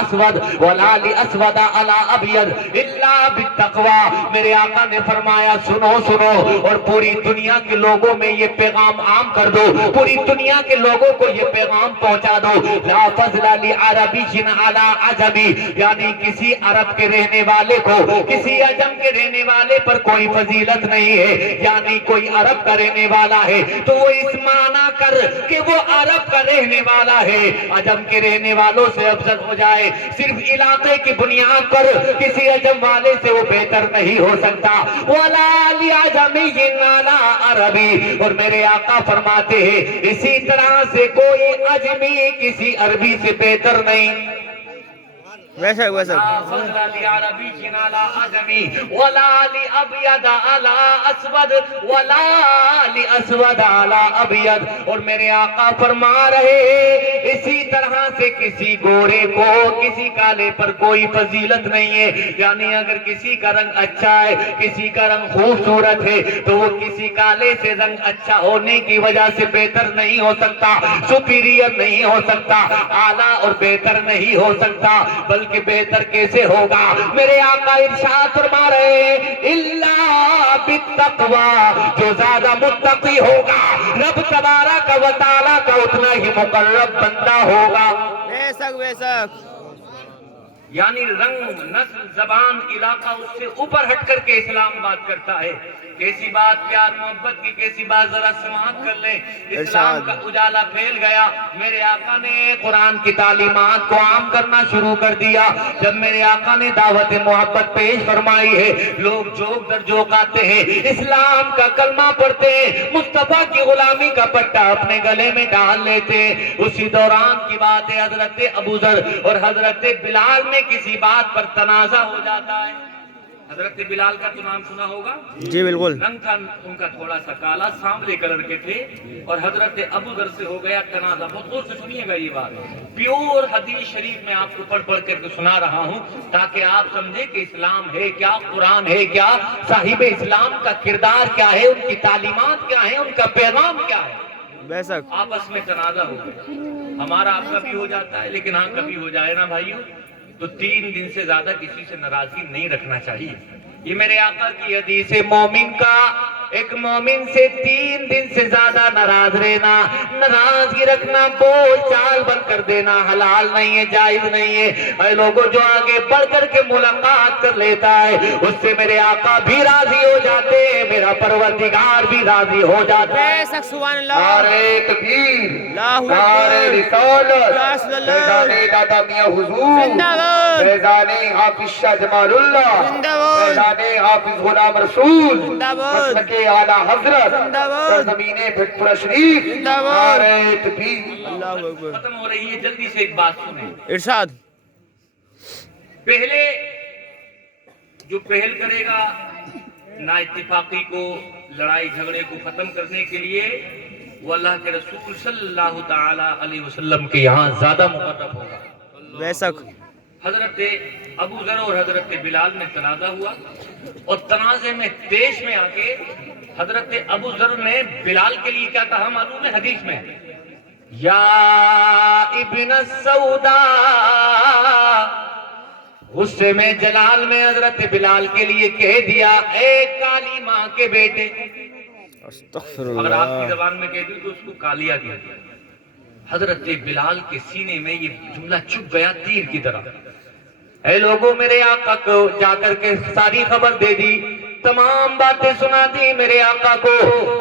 اسود ولا لاسود على ابيض الا بالتقوى. میرے آقا نے فرمایا سنو سنو اور پوری دنیا کے لوگوں میں یہ پیغام عام کر دو, پوری دنیا کے لوگوں کو یہ پیغام پہنچا دو. لا فضل لعربی على عجمی, یعنی کسی عرب کے رہنے والے کو کسی عجم کے رہنے والے پر کوئی فضیلت نہیں ہے. یعنی کوئی عرب کا رہنے والا ہے تو وہ اس معنی کر کہ وہ عرب کا رہنے والا ہے, عجم کے رہنے والوں سے افضل ہو جائے. صرف علاقے کی بنیاد پر کسی عجم والے سے وہ بہتر نہیں ہو سکتا. وَلَا لِعَجَمِيٍّ عَلَىٰ عَرَبِيٍّ, اور میرے آقا فرماتے ہیں اسی طرح سے کوئی عجمی کسی عربی سے بہتر نہیں. ویسا ویسا فضل لعربی على عجمی ولا لابيض على اسود ولا لاسود على ابيض. اور میرے آقا فرما رہے ہیں اسی طرح سے کسی گورے کو کسی کالے پر کوئی فضیلت نہیں ہے. یعنی اگر کسی کا رنگ اچھا ہے, کسی کا رنگ خوبصورت ہے, تو وہ کسی کالے سے رنگ اچھا ہونے کی وجہ سے بہتر نہیں ہو سکتا, سپیریئر نہیں ہو سکتا, اعلیٰ اور بہتر نہیں ہو سکتا. بلکہ کہ بہتر کیسے ہوگا؟ میرے آقا ارشاد فرما رہے ہیں الا بالتقوی, جو زیادہ متقی ہوگا رب تبارک و تعالی کا اتنا ہی مقرب بندہ ہوگا. بے شک یعنی رنگ, نسل, زبان, علاقہ اس سے اوپر ہٹ کر کے اسلام بات کرتا ہے. کیسی بات پیار محبت کی, کیسی بات ذرا سماعت کر لیں. اسلام کا اجالا پھیل گیا. میرے آقا نے قرآن کی تعلیمات کو عام کرنا شروع کر دیا. جب میرے آقا نے دعوت محبت پیش فرمائی ہے, لوگ جوک در جوک آتے ہیں, اسلام کا کلمہ پڑھتے ہیں, مصطفیٰ کی غلامی کا پٹا اپنے گلے میں ڈال لیتے ہیں. اسی دوران کی بات ہے حضرت ابوذر اور حضرت بلال میں کسی بات پر تنازع ہو جاتا ہے. حضرت بلال کا تو نام سنا ہوگا, جی بالکل. رنگ تھا ان کا تھوڑا سا کالا, سانولے کلر کے تھے, اور حضرت ابوذر سے ہو گیا تنازع. بہت غور سے سنیے گا, یہ بات پیور حدیث شریف میں آپ کو پڑھ پڑھ کر سنا رہا ہوں تاکہ آپ سمجھیں کہ اسلام ہے کیا, قرآن ہے کیا, صاحب اسلام کا کردار کیا ہے, ان کی تعلیمات کیا ہیں, ان کا پیغام کیا ہے. بے شک آپس میں تنازع ہو گیا. ہمارا آپ کا بھی ہو جاتا ہے, لیکن ہاں کبھی ہو جائے نا بھائیوں, تو 3 دن سے زیادہ کسی سے ناراضگی نہیں رکھنا چاہیے. یہ میرے آقا کی حدیث ہے. مومن کا, ایک مومن سے 3 دن سے زیادہ ناراض رہنا, ناراضگی رکھنا, بول چال بند کر دینا حلال نہیں ہے, جائز نہیں ہے. اے لوگوں, جو آگے بڑھ کر کے ملاقات کر لیتا ہے اس سے میرے آقا بھی راضی ہو جاتے ہیں, میرا پروردگار بھی راضی ہو جاتا ہے. بے شک سبحان اللہ. نعرہ تکبیر, اللہ نعرہ رسالت, یا رسول اللہ. فیضان دادا میاں حضور زندہ باد. فیضان حافظ شاہ جمال اللہ, زندہ باد. فیضان حافظ غلام رسول, زندہ باد. مسلک اعلیٰ حضرت, زندہ باد. سرزمین بھٹپورہ شریف, زندہ باد. نعرہ تکبیر. اللہ اکبر. ختم ہو رہی ہے, جلدی سے ایک بات سنیں. ارشاد. پہلے جو پہل کرے گا نا اتفاقی کو, لڑائی جھگڑے کو ختم کرنے کے لیے, وہ اللہ کے رسول صلی اللہ تعالی علیہ وسلم کے یہاں زیادہ مقرب ہوگا. بے شک حضرت ابوذر اور حضرت بلال میں تنازع ہوا, اور تنازع میں دیش میں آ کے حضرت ابوذر نے بلال کے لیے کیا کہا معلوم ہے حدیث میں؟ یا ابن السودا, غصے میں جلال میں حضرت بلال کے لیے کہہ دیا اے کالی ماں کے بیٹے. استغفر اگر آپ کی اللہ. زبان میں کہہ دوں تو اس کو کالیا کہہ دیا. حضرت بلال کے سینے میں یہ جملہ چپ گیا تیر کی طرح. اے لوگوں, میرے آقا کو جا کر کے ساری خبر دے دی, تمام باتیں سنا دی میرے آقا کو.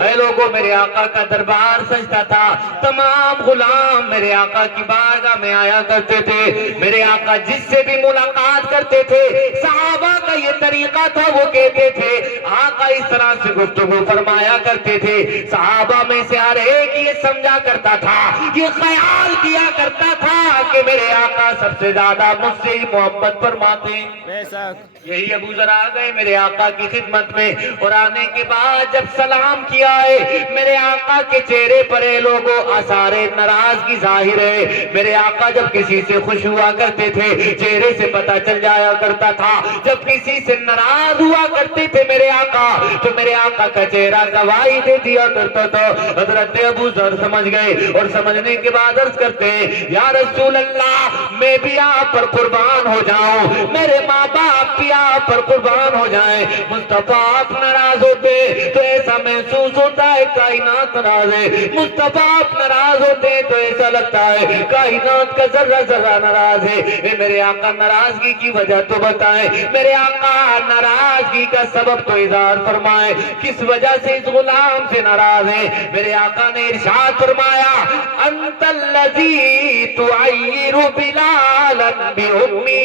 اے لوگوں, میرے آقا کا دربار سجتا تھا, تمام غلام میرے آقا کی بارگاہ میں آیا کرتے تھے. میرے آقا جس سے بھی ملاقات کرتے تھے, صحابہ کا یہ طریقہ تھا, وہ کہتے تھے آقا اس طرح سے گفتگو فرمایا کرتے تھے. صحابہ میں سے ہر ایک یہ سمجھا کرتا تھا, یہ خیال کیا کرتا تھا کہ میرے آقا سب سے زیادہ مجھ سے ہی محبت فرماتے ہیں. بے شک. یہی ابوذر آ گئے میرے آقا کی خدمت میں, اور آنے کے بعد جب سلام کیا ہے میرے آقا کے چہرے پر اے لوگوں آثار ناراضگی ظاہر ہے. میرے آقا جب کسی سے خوش ہوا کرتے تھے چہرے سے پتہ چل جایا کرتا تھا, جب کسی سے ناراض ہوا کرتے تھے میرے آقا تو میرے آقا کا چہرہ گواہی دے دیا کرتا تھا. حضرت ابوذر سمجھ گئے, اور سمجھنے کے بعد عرض کرتے ہیں یا رسول اللہ میں بھی آپ پر قربان ہو جاؤں، میرے ماں باپ بھی آپ پر قربان ہو جائیں۔ مصطفیٰ آپ ناراض ہوتے تو ایسا محسوس ہوتا ہے کائنات ناراض ہے، مصطفیٰ آپ ناراض ہوتے تو ایسا لگتا ہے کائنات کا ذرہ ذرہ ناراض ہے۔ اے میرے آقا ناراضگی کی وجہ تو بتائیں، میرے آقا ناراضگی کا سبب تو اظہار فرمائے، کس وجہ سے اس غلام سے ناراض ہے؟ میرے آقا نے ارشاد فرمایا انت الذی تعیر بلالا بأمی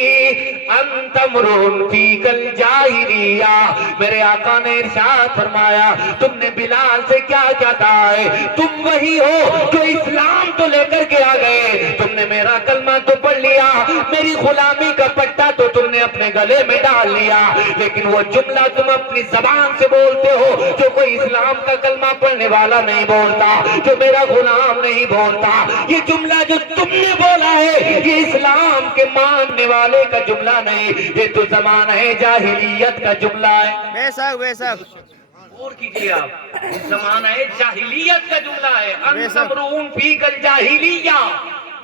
انت امرؤ فیک الجاہلیہ۔ میرے آقا نے ارشاد فرمایا تم نے بلال سے کیا کیا کہا ہے؟ تم وہی ہو جو اسلام تو لے کر کے آ گئے، تم نے میرا کلمہ تو پڑھ لیا، میری غلامی کا پٹا تو تم نے اپنے گلے میں ڈال لیا، لیکن وہ جملہ تم اپنی زبان سے بولتے ہو جو کوئی اسلام کا کلمہ پڑھنے والا نہیں بولتا، جو میرا غلام نہیں بولتا۔ یہ جملہ جو تم نے بولا ہے یہ اسلام کے ماننے والے کا جملہ نہیں، یہ تو زمانہ جاہلیت کا جملہ ہے۔ بے شک بے شک اور کیجئے آپ، یہ زمانہ جاہلیت کا جملہ ہے، بے انت شک۔ امرؤ فیک الجاہلیہ۔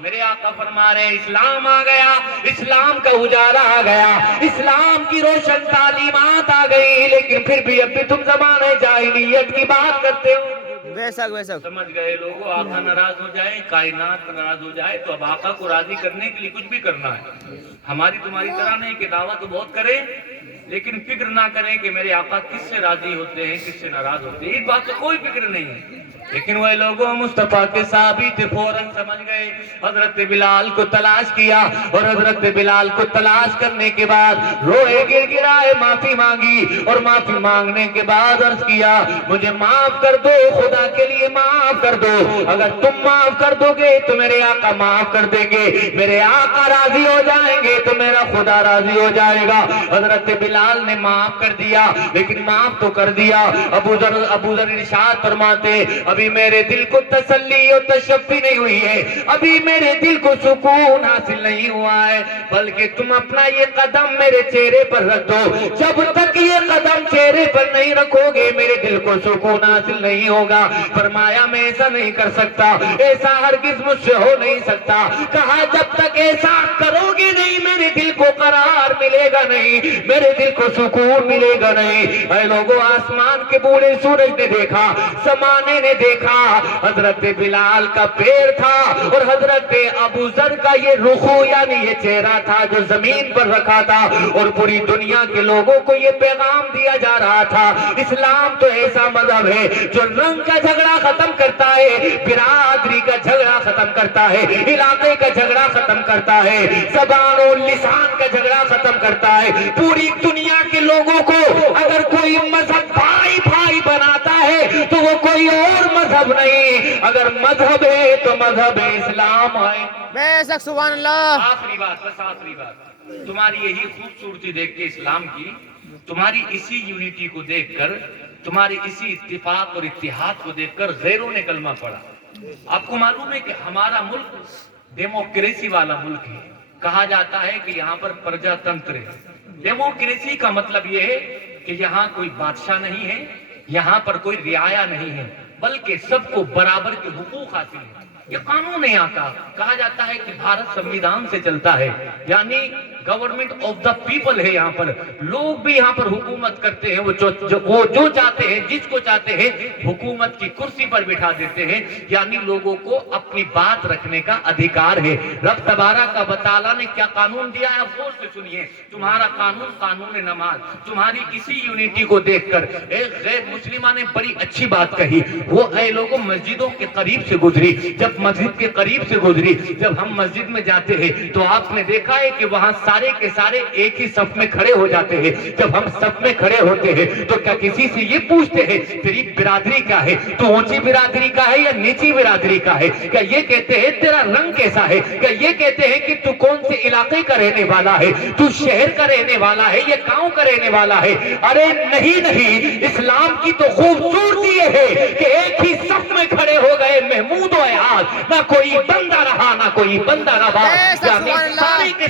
میرے آقا فرما رہے ہیں اسلام آ گیا، اسلام کا اجالا آ گیا، اسلام کی روشن تعلیمات آ گئی، لیکن پھر بھی اب بھی تم زمانہ جاہلیت کی بات کرتے ہو۔ بے شک بے شک سمجھ گئے لوگوں، آقا ناراض ہو جائے، کائنات ناراض ہو جائے تو اب آقا کو راضی کرنے کے لیے کچھ بھی کرنا ہے۔ ہماری تمہاری طرح نہیں کہ دعویٰ تو بہت کریں لیکن فکر نہ کریں کہ میرے آقا کس سے راضی ہوتے ہیں کس سے ناراض ہوتے ہیں، اس بات کا کوئی فکر نہیں ہے۔ لیکن وہ لوگوں مصطفیٰ کے صحابی تھے، فوراً سمجھ گئے، حضرت بلال کو تلاش کیا، اور حضرت بلال کو تلاش کرنے کے بعد روئے گر گرائے، معافی مانگی، اور معافی مانگنے کے بعد عرض کیا مجھے معاف کر دو، خدا کے لیے معاف کر دو، اگر تم معاف کر دو گے تو میرے آقا معاف کر دیں گے، میرے آقا راضی ہو جائیں گے تو میرا خدا راضی ہو جائے گا۔ حضرت بلال نے معاف کر دیا، لیکن معاف تو کر دیا۔ ابو ذر ارشاد فرماتے ابھی میرے دل کو تسلی اور تشفی نہیں ہوئی ہے، ابھی میرے دل کو سکون حاصل نہیں ہوا ہے، بلکہ تم اپنا یہ قدم میرے چہرے پر رکھ دو، جب تک یہ قدم چہرے پر نہیں رکھو گے میرے دل کو سکون حاصل نہیں ہوگا۔ فرمایا میں ایسا نہیں کر سکتا، ایسا ہرگز مجھ سے ہو نہیں سکتا۔ کہا جب تک ایسا کرو گے نہیں میرے دل کو قرار ملے گا نہیں، میرے دل کو سکون ملے گا نہیں۔ اے لوگوں، آسمان کے بوڑھے سورج نے دیکھا، زمانے نے دیکھا، حضرت بلال کا پیر تھا اور حضرت ابو ذر کا یہ رخو یعنی یہ چہرہ تھا جو زمین پر رکھا تھا، اور پوری دنیا کے لوگوں کو یہ پیغام دیا جا رہا تھا اسلام تو ایسا مذہب ہے جو رنگ کا جھگڑا ختم کرتا ہے، برادری کا جھگڑا ختم کرتا ہے، علاقے کا جھگڑا ختم کرتا ہے، زبان اور لسان کا جھگڑا ختم کرتا ہے۔ پوری دنیا کے لوگوں کو اگر کوئی مذہب بھائی بھائی بناتا ہے تو وہ کوئی اور مذہب نہیں، اگر مذہب ہے تو مذہب اسلام ہے۔ بے شک سبحان اللہ۔ آخری بات، بس آخری بات، تمہاری یہی خوبصورتی دیکھ کے اسلام کی، تمہاری اسی یونٹی کو دیکھ کر، تمہاری اسی اتفاق اور اتحاد کو دیکھ کر غیروں نے کلمہ پڑھا۔ آپ کو معلوم ہے کہ ہمارا ملک ڈیموکریسی والا ملک ہے، کہا جاتا ہے کہ یہاں پر پرجا تنتر ہے۔ ڈیموکریسی کا مطلب یہ ہے کہ یہاں کوئی بادشاہ نہیں ہے، یہاں پر کوئی رعایا نہیں ہے، بلکہ سب کو برابر کے حقوق حاصل ہیں۔ یہ قانون ہے یہاں کا، کہا جاتا ہے کہ بھارت سمویدھان سے چلتا ہے، یعنی گورنمنٹ آف دا پیپل ہے یہاں پر، لوگ بھی یہاں پر حکومت کرتے ہیں، وہ جو چاہتے ہیں، جس کو چاہتے ہیں حکومت کی کرسی پر بٹھا دیتے ہیں، یعنی لوگوں کو اپنی بات رکھنے کا ادھیکار ہے۔ رب تبارک و تعالیٰ نے کیا قانون دیا ہے، افسوس سے سنیے، تمہارا قانون قانون نماز، تمہاری اسی یونٹی کو دیکھ کر ایک غیر مسلمہ نے بڑی اچھی بات کہی، وہ اے لوگوں مسجدوں کے قریب سے گزری، جب مسجد کے قریب سے گزری، جب ہم مسجد میں جاتے ہیں تو آپ نے دیکھا ہے کہ وہاں سارے کے سارے ایک ہی صف میں کھڑے ہو جاتے ہیں۔ جب ہم صف میں کھڑے ہوتے ہیں تو کیا کسی سے یہ پوچھتے ہیں تیری برادری کیا ہے، تو اونچی برادری کا ہے یا نیچی برادری کا ہے؟ کیا یہ کہتے ہیں تیرا رنگ کیسا ہے؟ کیا یہ کہتے ہیں کہ تو کون سے علاقے کا رہنے والا ہے، تو شہر کا رہنے والا ہے یا گاؤں کا رہنے والا ہے؟ ارے نہیں نہیں، اسلام کی تو خوبصورتی یہ ہے کہ ایک ہی صف میں کھڑے ہو گئے، محمود و احاد، نہ کوئی بندہ رہا نہ کوئی بندہ رہا، یعنی سارے کے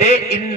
day in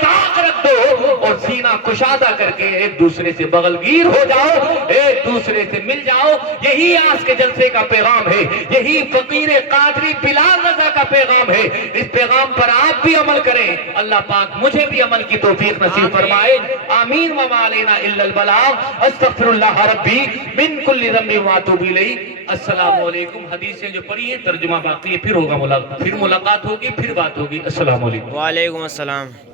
طاق رکھ دو اور سینہ کشادہ کر کے ایک دوسرے سے بغلگیر ہو جاؤ، ایک دوسرے سے مل جاؤ. یہی آج کے جلسے کا پیغام ہے، یہی فقیر قادری بلال رضا کا پیغام ہے. اس پیغام پر آپ بھی عمل کریں. اللہ پاک مجھے بھی عمل کی توفیق نصیب فرمائے. آمین. وما علینا الا البلاغ. استغفر اللہ ربی من کل ذنب واتوب الیہ. السلام علیکم. حدیثیں جو پڑھی ہیں ترجمہ باقی ہے، پھر ہوگا پھر ملاقات ہوگی، پھر بات ہوگی. السلام علیکم. وعلیکم السلام.